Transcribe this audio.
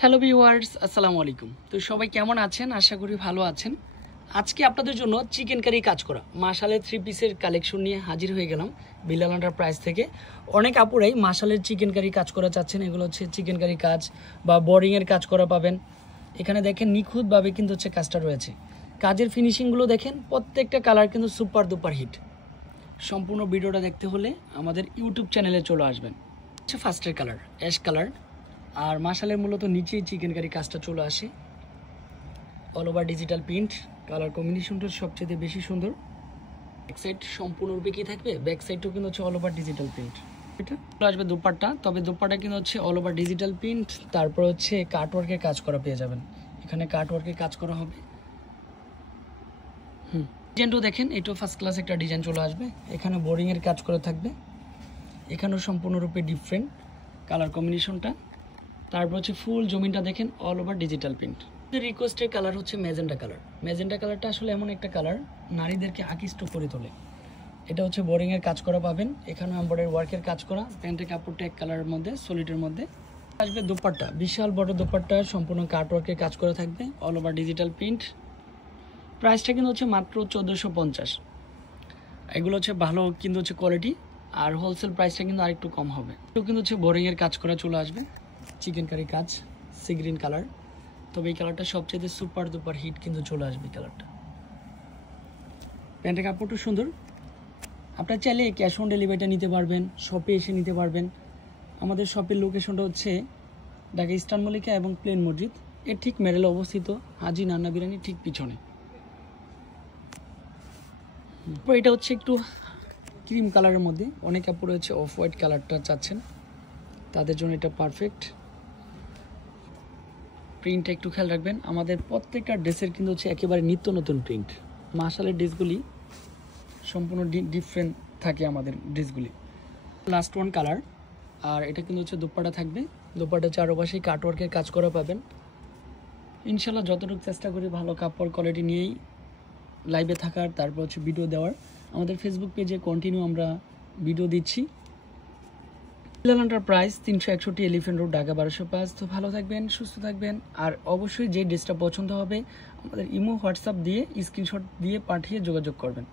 Hello viewers, আসসালামু আলাইকুম। তো সবাই কেমন আছেন? আশা করি ভালো আছেন। আজকে আপনাদের জন্য চিকেন কারি কাজ করা মাশালের 3 পিসের কালেকশন নিয়ে হাজির হয়ে গেলাম বিলাল এন্টারপ্রাইজ থেকে। অনেক আপুরাই মাশালের চিকেন কারি কাজ করা চাচ্ছেন। এগুলো হচ্ছে চিকেন কারি কাজ বা বোরিংয়ের কাজ করা পাবেন। এখানে দেখেন নিখুঁতভাবে কিন্তু হচ্ছে কাজটা রয়েছে। কাজের ফিনিশিংগুলো দেখেন, প্রত্যেকটা কালার কিন্তু সুপার দুপার হিট। সম্পূর্ণ ভিডিওটা দেখতে হলে আমাদের ইউটিউব চ্যানেলে চলে আসবেন। হচ্ছে ফার্স্টের কালার অ্যাশ কালার, আর মাশালের মূলত নিচেই চিকেন কারি কাজটা চলে আসে। All over digital print, colour কম্বিনেশনটা সবচেয়ে বেশি সুন্দর। ব্যাক সাইড সম্পূর্ণরূপে কি থাকবে, ব্যাক সাইডটাও কিন্তু হচ্ছে অল ওভার ডিজিটাল প্রিন্ট। এটা আসবে দুপাট্টা, তবে দুপাট্টা কিন্তু হচ্ছে অল ওভার ডিজিটাল প্রিন্ট, তারপর হচ্ছে কাটওয়ার্কের কাজ করা পেয়ে যাবেন। এখানে কাটওয়ার্কের কাজ করা হবে। ডিজাইনটাও দেখেন, এটাও ফার্স্ট ক্লাস একটা ডিজাইন চলে আসবে। এখানে বোরিংয়ের কাজ করা থাকবে, এখানেও সম্পূর্ণরূপে ডিফারেন্ট কালার কম্বিনেশনটা। তারপর হচ্ছে ফুল জমিনটা দেখেন অল ওভার ডিজিটাল প্রিন্ট। রিকোয়েস্টের কালার হচ্ছে ম্যাজেন্টা কালার। ম্যাজেন্টা কালারটা আসলে এমন একটা কালার নারীদেরকে আকৃষ্ট করে তোলে। এটা হচ্ছে বোরিংয়ের কাজ করা পাবেন, এখানেও এমব্রয়ডারি ওয়ার্কের কাজ করা। প্যান্টের কাপড়টা এক কালারের মধ্যে, সলিডের মধ্যে আসবে। দোপাট্টা বিশাল বড় দোপাট্টা, সম্পূর্ণ কাট ওয়ার্কের কাজ করা থাকবে, অল ওভার ডিজিটাল প্রিন্ট। প্রাইসটা কিন্তু হচ্ছে মাত্র 1450। এগুলো হচ্ছে ভালো কিন্তু হচ্ছে কোয়ালিটি, আর হোলসেল প্রাইসটা কিন্তু আরেকটু কম হবে। তো কিন্তু হচ্ছে বোরিংয়ের কাজ করা চলে আসবে, চিকেন কারি কাজ, সি গ্রিন কালার। তবে এই কালারটা সবচেয়ে সুপার দুপার হিট কিন্তু চলে আসবে কালারটা। প্যান্টের কাপড়টা সুন্দর। আপনারা চাইলে ক্যাশ অন ডেলিভারিটা নিতে পারবেন, শপে এসে নিতে পারবেন। আমাদের শপের লোকেশনটা হচ্ছে ঢাকা ইস্টার্ন মল্লিকা এবং প্লেন মসজিদ এর ঠিক মেডেলে অবস্থিত, হাজি নান্না বিরিয়ানি ঠিক পিছনে। এটা হচ্ছে একটু ক্রিম কালারের মধ্যে, অনেক কাপড় হচ্ছে অফ হোয়াইট কালারটা চাচ্ছেন, তাদের জন্য এটা পারফেক্ট। প্রিন্টটা একটু খেয়াল রাখবেন, আমাদের প্রত্যেকটা ড্রেসের কিন্তু হচ্ছে একেবারে নিত্য নতুন প্রিন্ট। মাশালের ড্রেসগুলি সম্পূর্ণ ডিফারেন্ট থাকে আমাদের ড্রেসগুলি। লাস্ট ওয়ান কালার, আর এটা কিন্তু হচ্ছে দোপাট্টা থাকবে। দোপাট্টা চারপাশে কাটওয়ার্কের কাজ করা পাবেন। ইনশাল্লাহ যতটুকু চেষ্টা করি ভালো কাপড় কোয়ালিটি নিয়েই লাইভে থাকার, তারপর হচ্ছে ভিডিও দেওয়ার। আমাদের ফেসবুক পেজে কন্টিনিউ আমরা ভিডিও দিচ্ছি। Bilal enterprise 361 elephant road, Dhaka 1205। তো ভালো থাকবেন, সুস্থ থাকবেন, আর অবশ্যই যে ড্রেসটা পছন্দ হবে আমাদের ইমো হোয়াটসঅ্যাপ দিয়ে স্ক্রিনশট দিয়ে পাঠিয়ে যোগাযোগ করবেন।